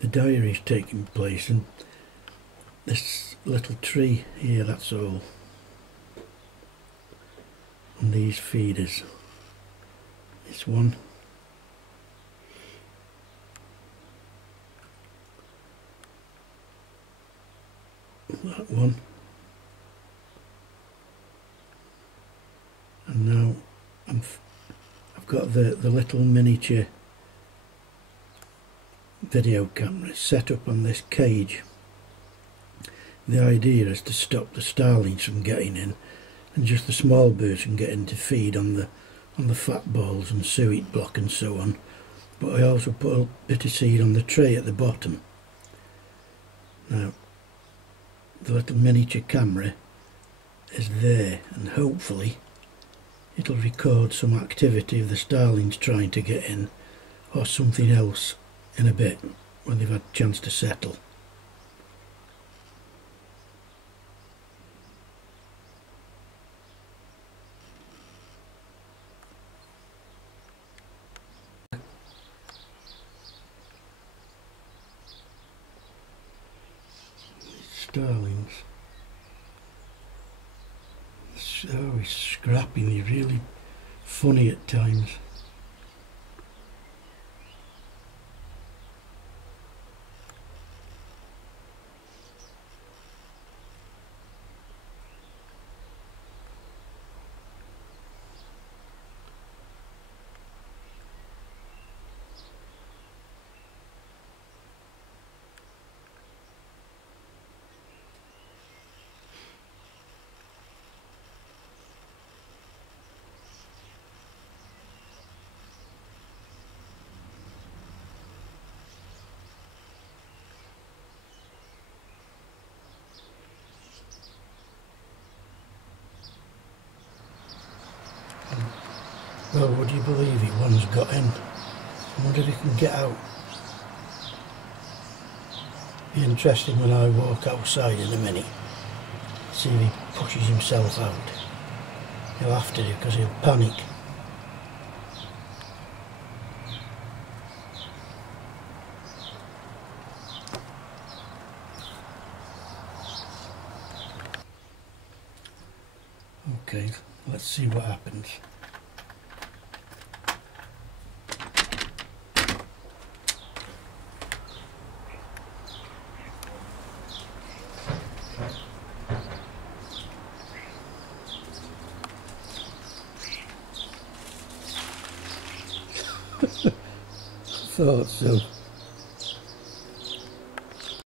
the diary is taking place, and this little tree here, that's all. And these feeders, this one, that one, and now I've got the little miniature video camera set up on this cage. The idea is to stop the starlings from getting in, and just the small birds can get in to feed on the fat balls and suet block and so on. But I also put a bit of seed on the tray at the bottom. Now the little miniature camera is there, and hopefully it'll record some activity of the starlings trying to get in, or something else in a bit when they've had a chance to settle. Starlings, so he's scrapping, he's really funny at times. Well, would you believe it, one's got in. I wonder if he can get out. Be interesting when I walk outside in a minute. See if he pushes himself out. He'll have to do, because he'll panic. Okay, let's see what happens. Thought so.